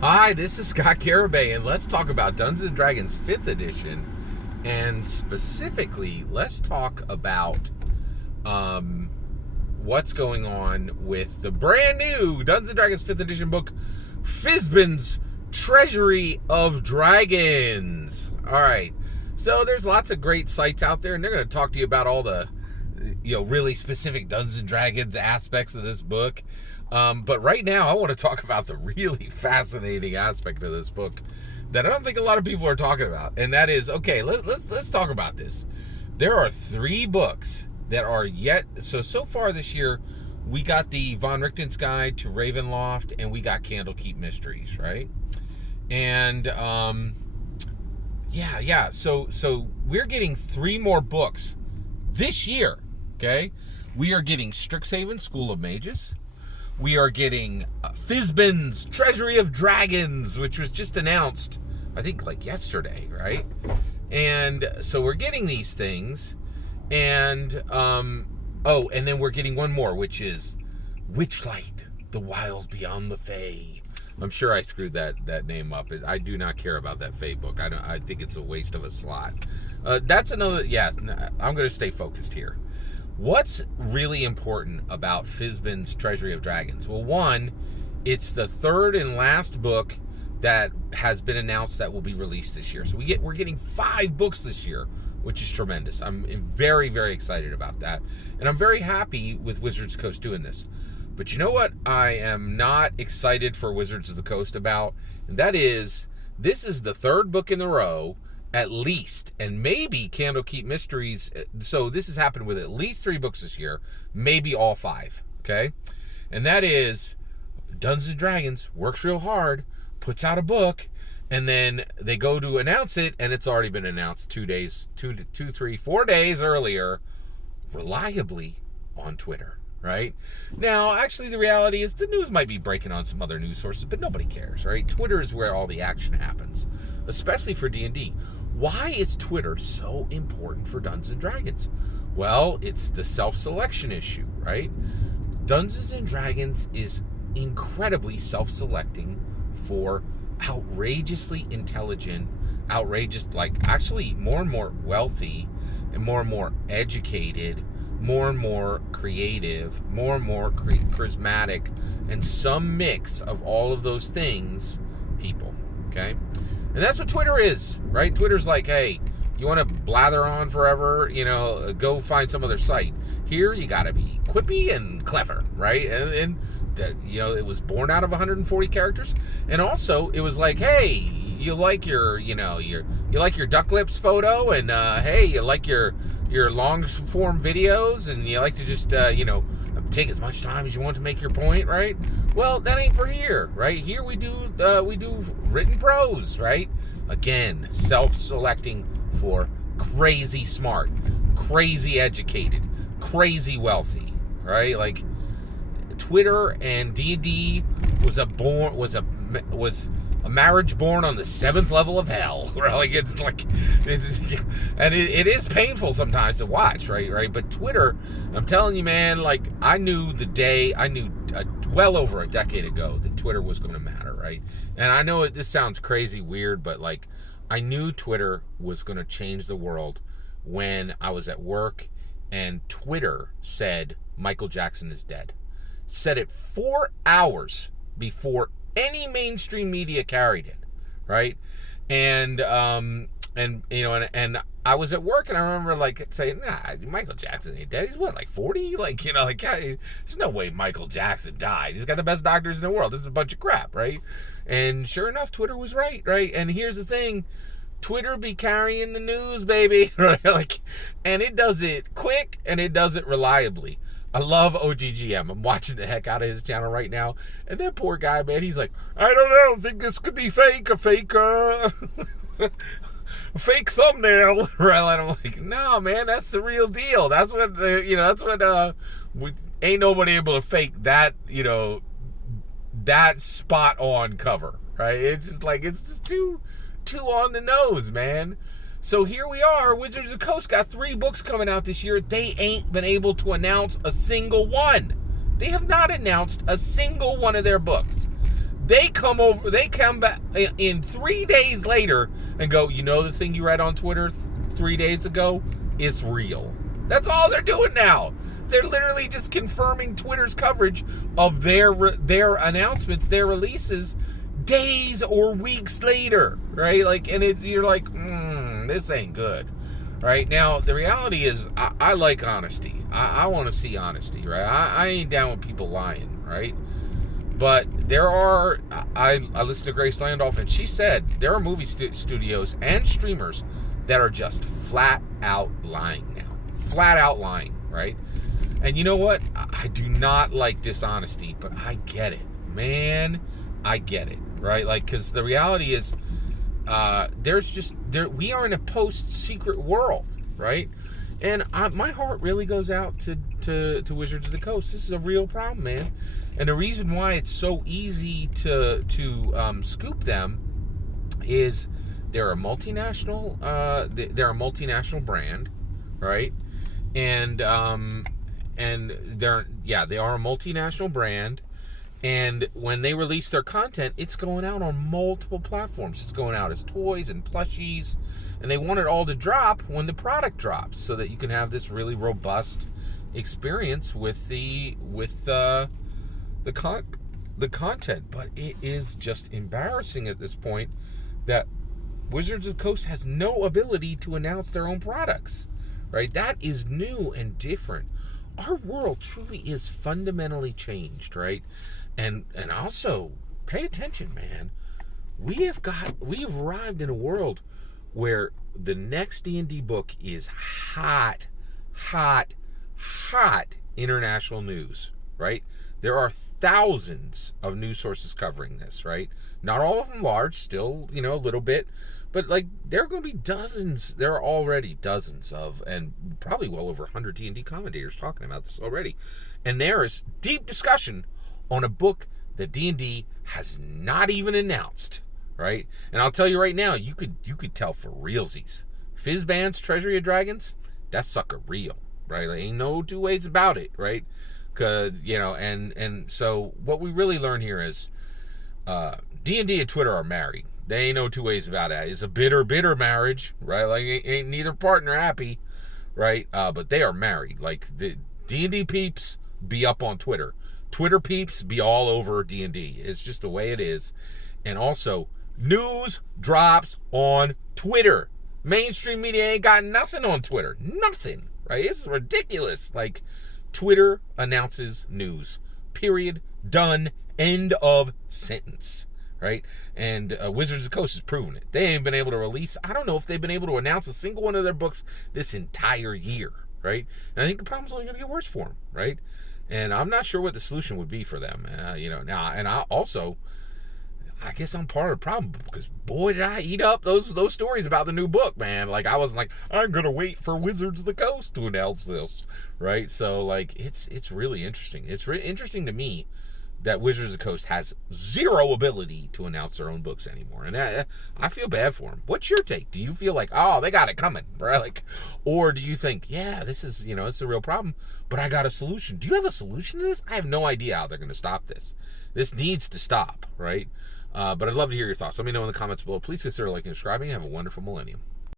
Hi, this is Scott Garibay, and let's talk about Dungeons & Dragons 5th edition. And specifically, let's talk about what's going on with the brand new Dungeons & Dragons 5th edition book, Fizbans, Treasury of Dragons. All right, so there's lots of great sites out there, and they're going to talk to you about all the really specific Dungeons & Dragons aspects of this book. But right now, I want to talk about the really fascinating aspect of this book that I don't think a lot of people are talking about, and that is, okay, let's talk about this. There are 3 books that are so far this year, we got the Von Richten's Guide to Ravenloft, and we got Candlekeep Mysteries, right? And so we're getting 3 more books this year. Okay, we are getting Strixhaven School of Mages. We are getting Fizbans, Treasury of Dragons, which was just announced, I think, like yesterday, right? And so we're getting these things, and and then we're getting one more, which is Witchlight, the Wild Beyond the Fae. I'm sure I screwed that name up. I do not care about that Fae book. I think it's a waste of a slot. That's another. Yeah, I'm going to stay focused here. What's really important about Fizbans' Treasury of Dragons? Well, one, it's the 3rd and last book that has been announced that will be released this year. So we're getting 5 books this year, which is tremendous. I'm very, very excited about that. And I'm very happy with Wizards of the Coast doing this. But you know what I am not excited for Wizards of the Coast about? And that is, this is the 3rd book in a row, at least, and maybe Candlekeep Mysteries. So this has happened with at least 3 books this year, maybe all 5, okay? And that is, Dungeons & Dragons works real hard, puts out a book, and then they go to announce it, and it's already been announced 4 days earlier, reliably on Twitter, right? Now, actually, the reality is the news might be breaking on some other news sources, but nobody cares, right? Twitter is where all the action happens, especially for D&D. Why is Twitter so important for Dungeons & Dragons? Well, it's the self-selection issue, right? Dungeons & Dragons is incredibly self-selecting for outrageously intelligent, actually more and more wealthy, and more educated, more and more creative, more and more charismatic, and some mix of all of those things people, okay? And that's what Twitter is, right? Twitter's like, hey, you want to blather on forever? Go find some other site. Here, you got to be quippy and clever, right? And it was born out of 140 characters. And also, it was like, hey, you like your duck lips photo, and hey, you like your long form videos, and you like to just take as much time as you want to make your point, right? Well, that ain't for here, right? Here we do written prose, right? Again, self-selecting for crazy smart, crazy educated, crazy wealthy, right? Like Twitter and D&D was a marriage born on the 7th level of hell. Right? It is painful sometimes to watch, right? But Twitter, I'm telling you, man, like I knew well over a decade ago that Twitter was going to matter, right? And I know this sounds crazy weird, but like I knew Twitter was going to change the world when I was at work and Twitter said Michael Jackson is dead. Said it 4 hours before any mainstream media carried it, right? And I was at work, and I remember like saying, "Nah, Michael Jackson ain't dead. He's what, like 40? There's no way Michael Jackson died. He's got the best doctors in the world. This is a bunch of crap, right?" And sure enough, Twitter was right? And here's the thing. Twitter be carrying the news, baby, right? And it does it quick, and it does it reliably. I love OGGM. I'm watching the heck out of his channel right now. And that poor guy, man, he's like, I don't know, I think this could be fake, a fake thumbnail. Right? And I'm like, no, man, that's the real deal. That's what, ain't nobody able to fake that, that spot on cover, right? It's just too on the nose, man. So here we are. Wizards of the Coast got 3 books coming out this year. They ain't been able to announce a single one. They have not announced a single one of their books. They come back in 3 days later and go, you know, the thing you read on Twitter 3 days ago, it's real. That's all they're doing now. They're literally just confirming Twitter's coverage of their announcements, their releases, days or weeks later, right? Like, and you're like, this ain't good, right? Now, the reality is, I like honesty. I want to see honesty, right? I ain't down with people lying, right? But there are, I listened to Grace Landolph, and she said there are movie studios and streamers that are just flat out lying now. Flat out lying, right? And you know what? I do not like dishonesty, but I get it. Man, I get it, right? Like, because the reality is, we are in a post-secret world, right? And my heart really goes out to Wizards of the Coast. This is a real problem, man. And the reason why it's so easy to scoop them is they're a multinational brand, right? And they are a multinational brand. And when they release their content, it's going out on multiple platforms. It's going out as toys and plushies, and they want it all to drop when the product drops, so that you can have this really robust experience with the content. But it is just embarrassing at this point that Wizards of the Coast has no ability to announce their own products, right? That is new and different. Our world truly is fundamentally changed, right? And also, pay attention, man. We have arrived in a world where the next D&D book is hot international news, right? There are thousands of news sources covering this, right? Not all of them large, still, a little bit. But, like, there are going to be dozens. There are already dozens of, and probably well over 100 D&D commentators talking about this already. And there is deep discussion on a book that D&D has not even announced, right? And I'll tell you right now, you could tell for realsies. Fizbans, Treasury of Dragons, that sucker real, right? There ain't no two ways about it, right? Cause, and so what we really learn here is D&D and Twitter are married. They ain't no two ways about it. It's a bitter marriage, right? Like, ain't neither partner happy, right? But they are married. Like, the D&D peeps be up on Twitter. Twitter peeps be all over D&D. It's just the way it is. And also, news drops on Twitter. Mainstream media ain't got nothing on Twitter. Nothing, right? It's ridiculous. Like, Twitter announces news. Period. Done. End of sentence. Right? And Wizards of the Coast has proven it. They ain't been able to release, I don't know if they've been able to announce a single one of their books this entire year, right? And I think the problem's only going to get worse for them, right? And I'm not sure what the solution would be for them, now. And I guess I'm part of the problem, because boy, did I eat up those stories about the new book, man. Like, I was like, I'm going to wait for Wizards of the Coast to announce this, right? So, like, it's really interesting. It's interesting to me that Wizards of the Coast has zero ability to announce their own books anymore. And I feel bad for them. What's your take? Do you feel like, oh, they got it coming, right? Like, or do you think, yeah, this is, it's a real problem, but I got a solution. Do you have a solution to this? I have no idea how they're going to stop this. This needs to stop, right? But I'd love to hear your thoughts. Let me know in the comments below. Please consider liking and subscribing. Have a wonderful millennium.